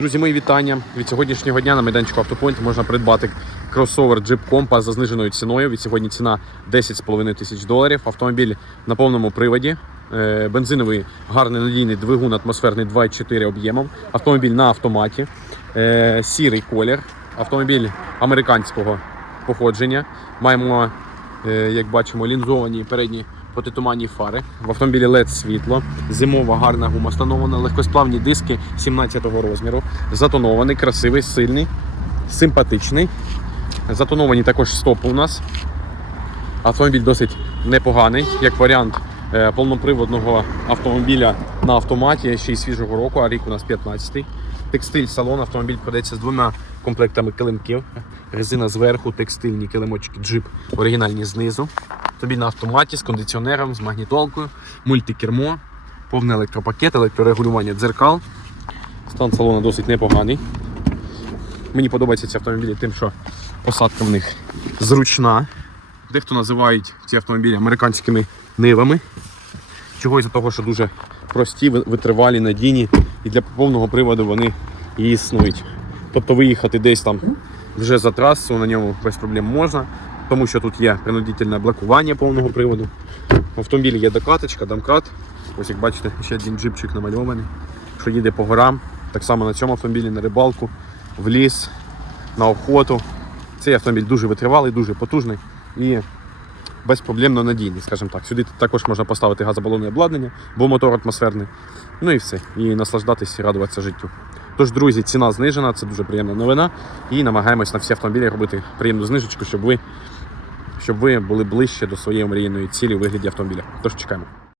Друзі, мої вітання. Від сьогоднішнього дня на майданчику Автопойнт можна придбати кросовер Jeep Compass за зниженою ціною. Від сьогодні ціна 10,5 тисяч доларів. Автомобіль на повному приводі. Е, Бензиновий гарний надійний двигун атмосферний 2,4 об'ємом. Автомобіль на автоматі. Е, Сірий колір. Автомобіль американського походження. Маємо, е, як бачимо, лінзовані передні протитуманні фари. В автомобілі LED світло, зимова гарна гума встановлена, легкосплавні диски 17-го розміру, затонований, красивий, сильний, симпатичний. Затоновані також стопи у нас. Автомобіль досить непоганий, як варіант повноприводного автомобіля на автоматі, ще й свіжого року, а рік у нас 15-й. Текстиль салон, автомобіль продається з двома комплектами килимків. Резина зверху, текстильні килимочки джип оригінальні знизу. Тобі на автоматі з кондиціонером, з магнітолкою, мультикермо, повний електропакет, електрорегулювання дзеркал. Стан салону досить непоганий. Мені подобаються ці автомобілі тим, що посадка в них зручна. Дехто називають ці автомобілі американськими нивами. Чогось за того, що дуже прості, витривалі, надійні, і для повного приводу вони і існують. Тобто виїхати десь там вже за трасу на ньому без проблем можна, тому що тут є принудительне блокування повного приводу. В автомобілі є докаточка, домкрат. Ось як бачите, ще один джипчик намальований, що їде по горам. Так само на цьому автомобілі на рибалку, в ліс, на охоту. Цей автомобіль дуже витривалий, дуже потужний і безпроблемно надійний, скажімо так. Сюди також можна поставити газобалонне обладнання, бо мотор атмосферний. Ну і все. І наслаждатися і радуватися життю. Тож, друзі, ціна знижена, це дуже приємна новина. І намагаємось на всі автомобілі робити приємну знижечку, щоб ви, щоб ви були ближче до своєї мрійної цілі у вигляді автомобіля. Тож чекаємо.